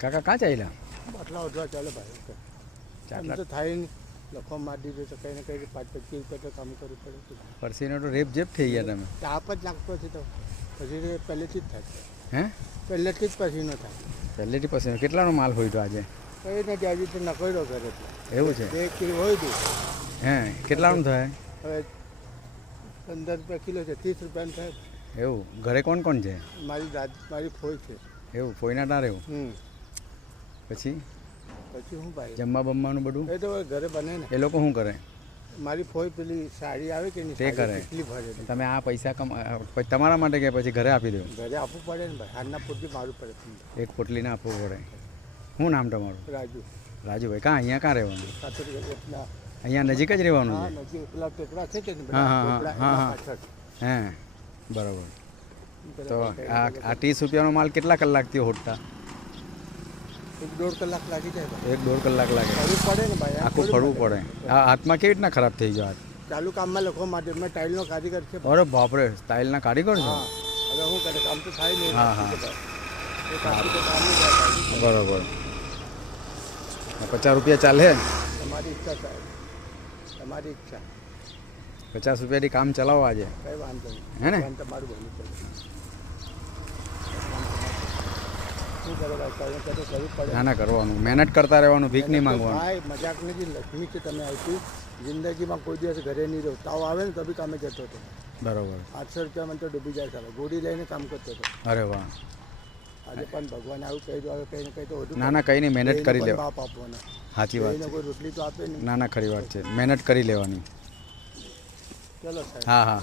કાકા કાં ચાલ્યા? બાટલા વધવા ચાલે ભાઈ ચાટલા તો થાય નહીં. લખવા મારી દીધું તો કંઈ ને કંઈ પાંચ પચીસ રૂપિયા તો કામ કરવું પડે પરસીનો તો રેપ જેપ થઈ ગયા તમે. તાપ જ લાગતો છે તો. પછી પહેલેથી જ થાય. હે? પહેલેથી જ પસીનો થાય. પહેલેથી પસીનો કેટલાનો માલ હોય તો આજે? કંઈ નથી આજે તો નકોડો ઘરે એવું છે? બે કિલો હોય તો હે કેટલાનું થાય? હવે પંદર રૂપિયા કિલો છે ત્રીસ રૂપિયાનું થાય. એવું. ઘરે કોણ કોણ છે? મારી દાદ મારી ફોઈ છે. એવું ફોઈના ના રહેવું હમ. પછી? પછી હું ભાઈ? જમવા બમવાનું બધું? એ તો ઘરે બને ને. એ લોકો શું કરે? મારી ફોઈ પેલી સાડી આવે કે નહીં? તે કરે. તમે આ પૈસા કમા પછી તમારા માટે કે પછી ઘરે આપી દો? ઘરે આપવું પડે ને ભાઈ. હારના પૂરતી મારું પડે. એક પોટલીને આપવું પડે. શું નામ તમારું? રાજુ. રાજુભાઈ. કાં અહીંયા કાં રહેવાનું? અહીંયા નજીક જ રહેવાનું છે? પેલા ટેકરા છે કે હા, હા, બરાબર. તો આ આ ત્રીસ રૂપિયાનો માલ કેટલા કલાકથી હોટતા એક દોઢ કલાક લાગી જાય ભાઈ એક દોઢ કલાક લાગે ફરવું પડે ને ભાઈ આ આખું થોડું ફરવું પડે આ હાથમાં કેવી રીતના ખરાબ થઈ ગયો હાથ ચાલુ કામમાં લખવા માટે મેં ટાઇલનો કારીગર છે અરે બાપરે સ્ટાઇલના કારીગર છો હા હવે હું કરે કામ તો થાય નહીં હા, હા. એ કામ તો કામ નહીં થાય ભાઈ. બરોબર પચાસ રૂપિયા ચાલે તમારી ઈચ્છા થાય તમારી ઈચ્છા પચાસ રૂપિયાથી કામ ચલાવો આજે કઈ વાંધો નહીં હે ને? કામ તમારું બની પડે શું કરે ભાઈ કંઈ કંઈ તો કરવું પડે ના કરવાનું. મહેનત કરતા રહેવાનું ભીખ નહીં માંગવાનું. ભાઈ મજાક નથી લક્ષ્મી છે તમે આપી જિંદગીમાં કોઈ દિવસ ઘરે નહીં રહો. તાવ આવે ને તો બી કામે જતો હતો. બરોબર. આઠસો મને તો ડૂબી જાય સારો ગોળી લઈને કામ કરતો હતો. અરે વાહ. આજે પણ ભગવાન આવું કહી દો કંઈ ને કંઈ તો ના ના કંઈ નહીં મહેનત કરી લેવા. બાપ આપવાના. સાચી વાત કોઈ રોટલી તો આપે નહીં. ના ના ખરી વાત છે. મહેનત કરી લેવાની. ચલો સાહેબ. હા હા.